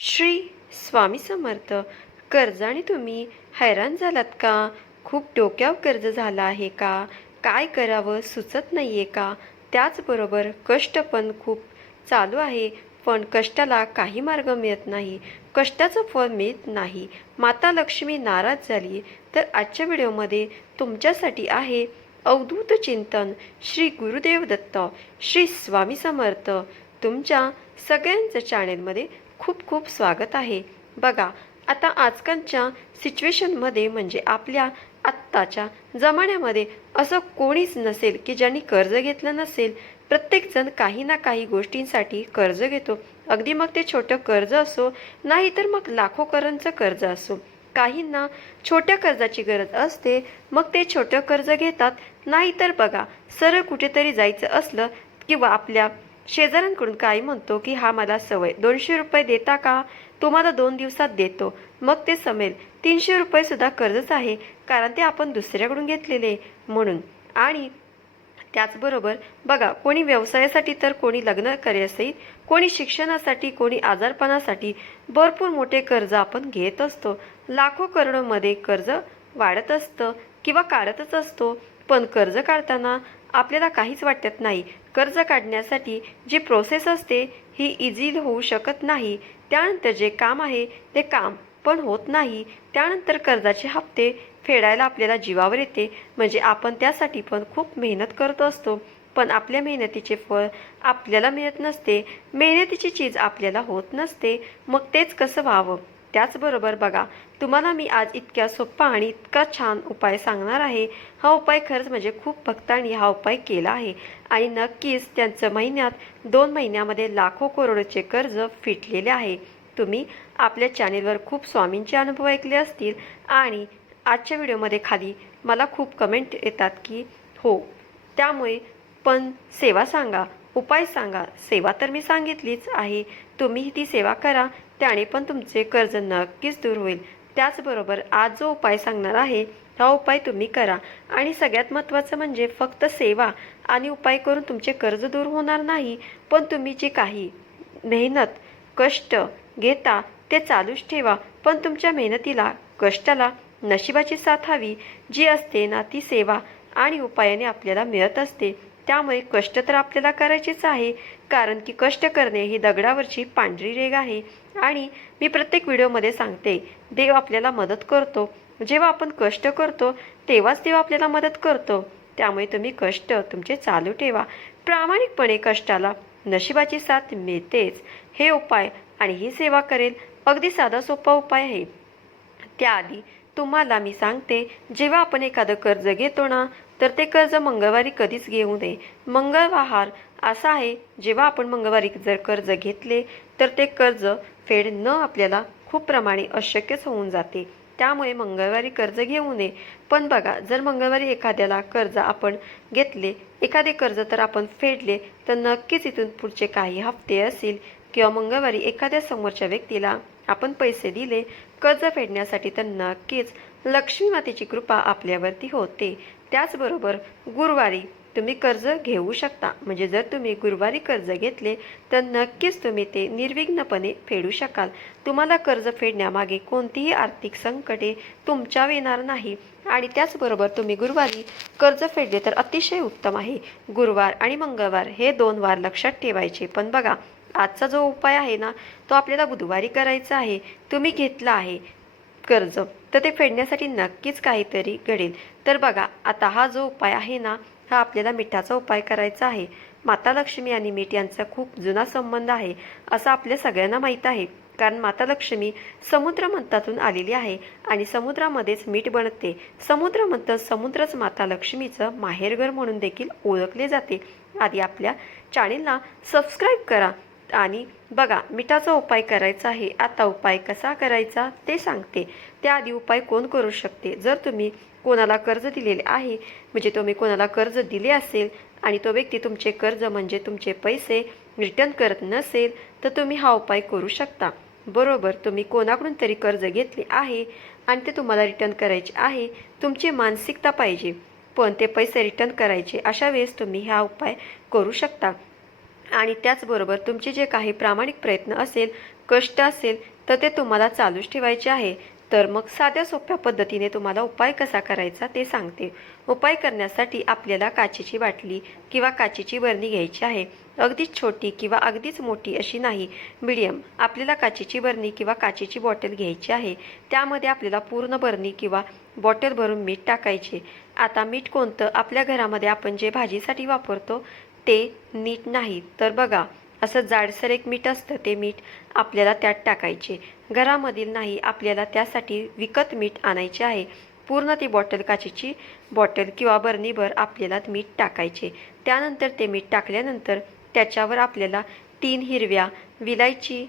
श्री स्वामी समर्थ कर्जाने तुम्ही हैराण झालात का? खूप डोक्यावर कर्ज झालं आहे का? काय करावं? सुचत नाही आहे का? त्याचबरोबर कष्ट पण खूप चालू आहे पण कष्टाला काही मार्ग मिळत नाही. कष्टाचं फळ मिळत नाही. माता लक्ष्मी नाराज झाली. तर आजच्या व्हिडिओमध्ये तुमच्यासाठी आहे अवधूत चिंतन श्री गुरुदेव दत्त श्री स्वामी समर्थ. तुमच्या सगळ्यांचं चॅनेलमध्ये खूप खूप स्वागत आहे. बघा आता आजकालच्या सिच्युएशनमध्ये म्हणजे आपल्या आत्ताच्या जमान्यामध्ये असं कोणीच नसेल की ज्यांनी कर्ज घेतलं नसेल प्रत्येकजण काही ना काही गोष्टींसाठी कर्ज घेतो. अगदी मग ते छोटं कर्ज असो नाही तर मग लाखो करोडचं कर्ज असो. काहींना छोट्या कर्जाची गरज असते मग ते छोटं कर्ज घेतात. नाहीतर बघा सरळ कुठेतरी जायचं असलं किंवा आपल्या शेजाऱ्यांकडून काही म्हणतो की हा मला सवय. दोनशे रुपये देता का? तुम्हाला दोन दिवसात देतो. मग ते समेल. तीनशे रुपयेसुद्धा कर्जच आहे कारण ते आपण दुसऱ्याकडून घेतलेले. म्हणून. आणि त्याचबरोबर बघा कोणी व्यवसायासाठी तर कोणी लग्न कार्यासाठी कोणी शिक्षणासाठी कोणी आजारपणासाठी भरपूर मोठे कर्ज आपण घेत असतो. लाखो करोडोमध्ये कर्ज वाढत असतं किंवा काढतच असतो. पण कर्ज काढताना आपल्याला काहीच वाटत नाही. कर्ज काढण्यासाठी जी प्रोसेस असते ही इझी होऊ शकत नाही. त्यानंतर जे काम आहे ते काम पण होत नाही. त्यानंतर कर्जाचे हप्ते फेडायला आपल्याला जीवावर येते. म्हणजे आपण त्यासाठी पण खूप मेहनत करत असतो. पण आपल्या मेहनतीचे फळ आपल्याला मिळत नसते. मेहनतीची चीज आपल्याला होत नसते. मग तेच कसं व्हावं? त्याचबरोबर बघा तुम्हाला मी आज इतक्या सोप्पा आणि इतका छान उपाय सांगणार आहे. हा उपाय खरंच म्हणजे खूप भक्तांनी हा उपाय केला आहे. आणि नक्कीच त्यांचं महिन्यात दोन महिन्यामध्ये लाखो करोडचे कर्ज फिटलेले आहे. तुम्ही आपल्या चॅनेलवर खूप स्वामींचे अनुभव ऐकले असतील आणि आजच्या व्हिडिओमध्ये खाली मला खूप कमेंट येतात की हो त्यामुळे पण सेवा सांगा. उपाय सांगा. सेवा तर मी सांगितलीच आहे. तुम्ही ती सेवा करा. त्याने पण तुमचे कर्ज नक्कीच दूर होईल. त्याचबरोबर आज जो उपाय सांगणार आहे हा उपाय तुम्ही करा. आणि सगळ्यात महत्त्वाचं म्हणजे फक्त सेवा आणि उपाय करून तुमचे कर्ज दूर होणार नाही पण तुम्ही जे काही मेहनत कष्ट घेता ते चालूच ठेवा. पण तुमच्या मेहनतीला कष्टाला नशिबाची साथ हवी. जी असते ना ती सेवा आणि उपायाने आपल्याला मिळत असते. त्यामुळे कष्ट तर आपल्याला करायचेच आहे कारण की कष्ट करणे ही दगडावरची पांढरी रेग आहे. आणि मी प्रत्येक व्हिडिओमध्ये सांगते देव आपल्याला मदत करतो. जेव्हा आपण कष्ट करतो तेव्हाच देव आपल्याला मदत करतो. त्यामुळे तुम्ही कष्ट तुमचे चालू ठेवा. प्रामाणिकपणे कष्टाला नशिबाची साथ मिळतेच. हे उपाय आणि ही सेवा करेल. अगदी साधा सोपा उपाय आहे. त्याआधी तुम्हाला मी सांगते जेव्हा आपण एखादं कर्ज घेतो ना तर ते कर्ज मंगळवारी कधीच घेऊ नये. मंगळवार असा आहे जेव्हा आपण मंगळवारी जर कर्ज घेतले तर ते कर्ज फेड न आपल्याला खूप प्रमाणे अशक्यच होऊन जाते. त्यामुळे मंगळवारी कर्ज घेऊ नये. पण बघा जर मंगळवारी एखाद्याला कर्ज आपण घेतले एखादे कर्ज तर आपण फेडले तर नक्कीच इथून पुढचे काही हप्ते असतील किंवा मंगळवारी एखाद्या समोरच्या व्यक्तीला आपण पैसे दिले कर्ज फेडण्यासाठी तर नक्कीच लक्ष्मी मातेची कृपा आपल्यावरती होते. त्याचबरोबर गुरुवारी तुम्ही कर्ज घेऊ शकता. म्हणजे जर तुम्ही गुरुवारी कर्ज घेतले तर नक्कीच तुम्ही ते निर्विघ्नपणे फेडू शकाल. तुम्हाला कर्ज फेडण्यामागे कोणतीही आर्थिक संकटे तुमच्यावर येणार नाही. आणि त्याचबरोबर तुम्ही गुरुवारी कर्ज फेडले तर अतिशय उत्तम आहे. गुरुवार आणि मंगळवार हे दोन वार लक्षात ठेवायचे. पण बघा आजचा जो उपाय आहे ना तो आपल्याला बुधवारी करायचा आहे. तुम्ही घेतला आहे. कर्ज. तर ते फेडण्यासाठी नक्कीच काहीतरी घडेल. तर बघा आता हा जो उपाय आहे ना हा आपल्याला मिठाचा उपाय करायचा आहे. माता लक्ष्मी आणि मीठ यांचा खूप जुना संबंध आहे असं आपल्या सगळ्यांना माहीत आहे. कारण माता लक्ष्मी समुद्र मंतातून आलेली आहे आणि समुद्रामध्येच मीठ बनते. समुद्र मंथन समुद्रच माता लक्ष्मीचं माहेरघर म्हणून देखील ओळखले जाते. आधी आपल्या चॅनेलला सबस्क्राईब करा. आणि बघा मिठाचा उपाय करायचा आहे. आता उपाय कसा करायचा ते सांगते. त्याआधी उपाय कोण करू शकते? जर तुम्ही कोणाला कर्ज दिलेले आहे म्हणजे तुम्ही कोणाला कर्ज दिले असेल आणि तो व्यक्ती तुमचे कर्ज म्हणजे तुमचे पैसे रिटर्न करत नसेल तर तुम्ही हा उपाय करू शकता. बरोबर तुम्ही कोणाकडून तरी कर्ज घेतले आहे आणि ते तुम्हाला रिटर्न करायचे आहे तुमची मानसिकता पाहिजे. पण ते पैसे रिटर्न करायचे अशा वेळेस तुम्ही हा उपाय करू शकता. आणि त्याचबरोबर तुमचे जे काही प्रामाणिक प्रयत्न असेल कष्ट असेल तर ते तुम्हाला चालूच ठेवायचे आहे. तर मग साध्या सोप्या पद्धतीने तुम्हाला उपाय कसा करायचा ते सांगते. उपाय करण्यासाठी आपल्याला काचेची बाटली किंवा काचेची बरणी घ्यायची आहे. अगदीच छोटी किंवा अगदीच मोठी अशी नाही. मिडियम. आपल्याला काचेची बरणी किंवा काचेची बॉटल घ्यायची आहे. त्यामध्ये आपल्याला पूर्ण बरणी किंवा बॉटल भरून मीठ टाकायचे. आता मीठ कोणतं? आपल्या घरामध्ये आपण जे भाजीसाठी वापरतो ते नीट नाही. तर बघा असं जाडसर एक मीठ असतं ते मीठ आपल्याला त्यात टाकायचे. घरामधील नाही आपल्याला त्यासाठी विकत मीठ आणायचे आहे. पूर्ण ती बॉटल काचेची बॉटल किंवा बरणीभर आपल्याला मीठ टाकायचे. त्यानंतर ते मीठ टाकल्यानंतर त्याच्यावर आपल्याला तीन हिरव्या विलायची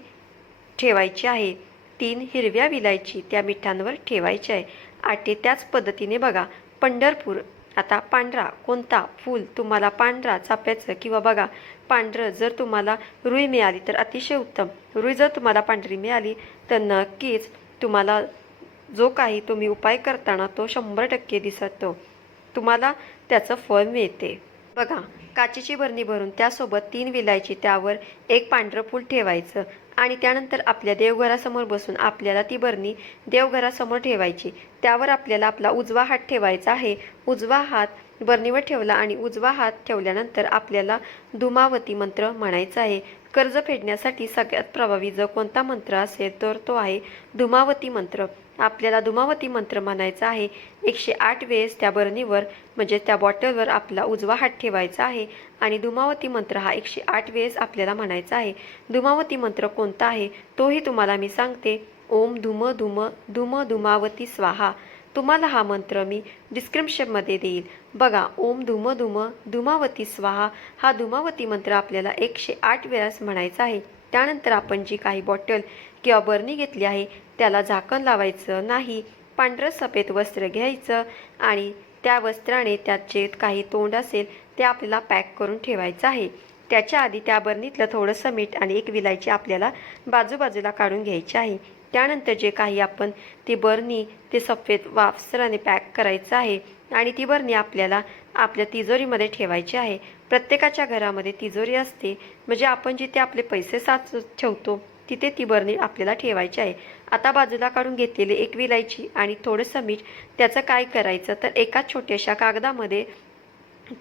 ठेवायची आहे. तीन हिरव्या विलायची त्या मिठांवर ठेवायची आहे. आटे त्याच पद्धतीने बघा पंढरपूर आता पांढरा कोणता फूल तुम्हाला पांढरा चाप्याचं किंवा बघा पांढरं जर तुम्हाला रुई मिळाली तर अतिशय उत्तम. रुई जर तुम्हाला पांढरी मिळाली तर नक्कीच तुम्हाला जो काही तुम्ही उपाय करताना तो शंभर टक्के दिसतो. तुम्हाला त्याचं फळ मिळते. बघा काचेची बरणी भरून त्यासोबत तीन विलायची त्यावर एक पांढरं फूल ठेवायचं आणि त्यानंतर आपल्या देवघरासमोर बसून आपल्याला ती बरणी देवघरासमोर ठेवायची. त्यावर आपल्याला आपला उजवा हात ठेवायचा आहे. उजवा हात बरणीवर ठेवला आणि उजवा हात ठेवल्यानंतर आपल्याला धुमावती मंत्र म्हणायचा आहे. कर्ज फेडण्यासाठी सगळ्यात प्रभावी जर कोणता मंत्र असेल तर तो आहे धुमावती मंत्र. आपल्याला धुमावती मंत्र म्हणायचा आहे. एकशे आठ वेळेस त्या बरणीवर म्हणजे त्या बॉटलवर आपला उजवा हात ठेवायचा आहे आणि धुमावती मंत्र हा एकशे आठ वेळेस आपल्याला म्हणायचा आहे. धुमावती मंत्र कोणता आहे? तोही तुम्हाला मी सांगते. ओम धुम धुम धुम धुमावती स्वाहा. तुम्हाला हा मंत्र मी डिस्क्रिप्शनमध्ये देईल. बघा ओम धुम धुम धुमावती स्वाहा. हा धुमावती मंत्र आपल्याला एकशे आठ वेळास म्हणायचा आहे. त्यानंतर आपण जी काही बॉटल किंवा बरणी घेतली आहे त्याला झाकण लावायचं नाही. पांढरं सफेद वस्त्र घ्यायचं आणि त्या वस्त्राने त्याचे काही तोंड असेल ते आपल्याला पॅक करून ठेवायचं आहे. त्याच्या आधी त्या बरणीतलं थोडंसं मीठ आणि एक विलायची आपल्याला बाजूबाजूला काढून घ्यायची आहे. त्यानंतर जे काही आपण ती बरणी ते सफेद वस्त्राने पॅक करायचं आहे आणि ती बरणी आपल्याला आपल्या तिजोरीमध्ये ठेवायची आहे. प्रत्येकाच्या घरामध्ये तिजोरी असते. म्हणजे आपण जिथे आपले पैसे साच ठेवतो तिथे ती बरणी आपल्याला ठेवायची आहे. आता बाजूला काढून घेतलेली एक विलायची आणि थोडंसं मीठ त्याचं काय करायचं? तर एका छोट्याशा कागदामध्ये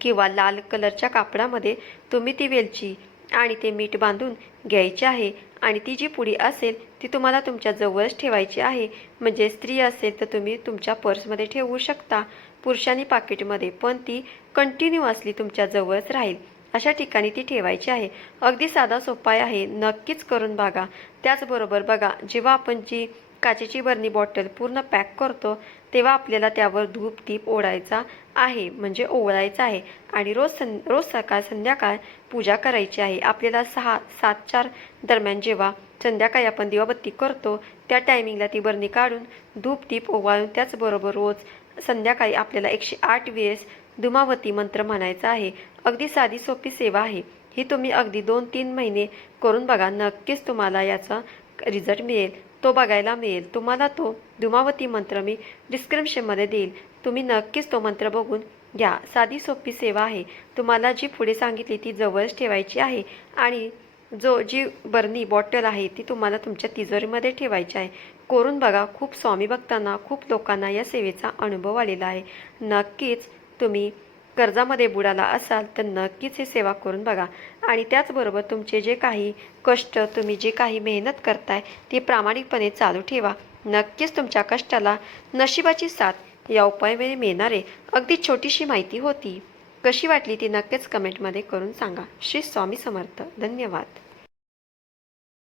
किंवा लाल कलरच्या कापडामध्ये तुम्ही ती वेलची आणि ते मीठ बांधून घ्यायची आहे. आणि ती जी पुडी असेल ती तुम्हाला तुमच्या जवळच ठेवायची आहे. म्हणजे स्त्री असेल तर तुम्ही तुमच्या पर्समध्ये ठेवू शकता. पुरुषांनी पाकिटमध्ये पण ती कंटिन्युअसली तुमच्या जवळच राहील. अशा ठिकाणी ती ठेवायची आहे. अगदी साधा सोपा आहे. नक्कीच करून बघा. त्याचबरोबर बघा जेव्हा आपण जी काचेची बरणी बॉटल पूर्ण पॅक करतो तेव्हा आपल्याला त्यावर धूप दीप ओढायचा आहे म्हणजे ओवळायचा आहे. आणि रोज सं रोज सकाळ संध्याकाळ पूजा करायची आहे. आपल्याला सहा सात चार दरम्यान जेव्हा संध्याकाळी आपण दिवाबत्ती करतो त्या टायमिंगला ती बरणी काढून धूप दीप ओवाळून त्याचबरोबर रोज संध्याकाळी आपल्याला एकशे आठ वेळेस धुमावती मंत्र म्हणायचा आहे. अगदी साधी सोपी सेवा आहे. ही तुम्ही अगदी दोन तीन महिने करून बघा. नक्कीच तुम्हाला याचा रिझल्ट मिळेल. तो बघायला मिळेल. तुम्हाला तो धुमावती मंत्र मी डिस्क्रिप्शनमध्ये देईल. तुम्ही नक्कीच तो मंत्र बघून घ्या. साधी सोपी सेवा आहे. तुम्हाला जी पुढे सांगितली ती जवळच ठेवायची आहे आणि जो जी बर्नी बॉटल आहे ती तुम्हाला तुमच्या तिजोरीमध्ये ठेवायची आहे. करून बघा खूप स्वामी भक्तांना खूप लोकांना या सेवेचा अनुभव आलेला आहे. नक्कीच तुम्ही कर्जामध्ये बुडाला असाल तर नक्कीच ही सेवा करून बघा. आणि त्याचबरोबर तुमचे जे काही कष्ट तुम्ही जे काही मेहनत करताय ती प्रामाणिकपणे चालू ठेवा. नक्कीच तुमच्या कष्टाला नशिबाची साथ या उपायामध्ये मिळणारे अगदी छोटीशी माहिती होती. कशी वाटली ती नक्कीच कमेंटमध्ये करून सांगा. श्री स्वामी समर्थ. धन्यवाद.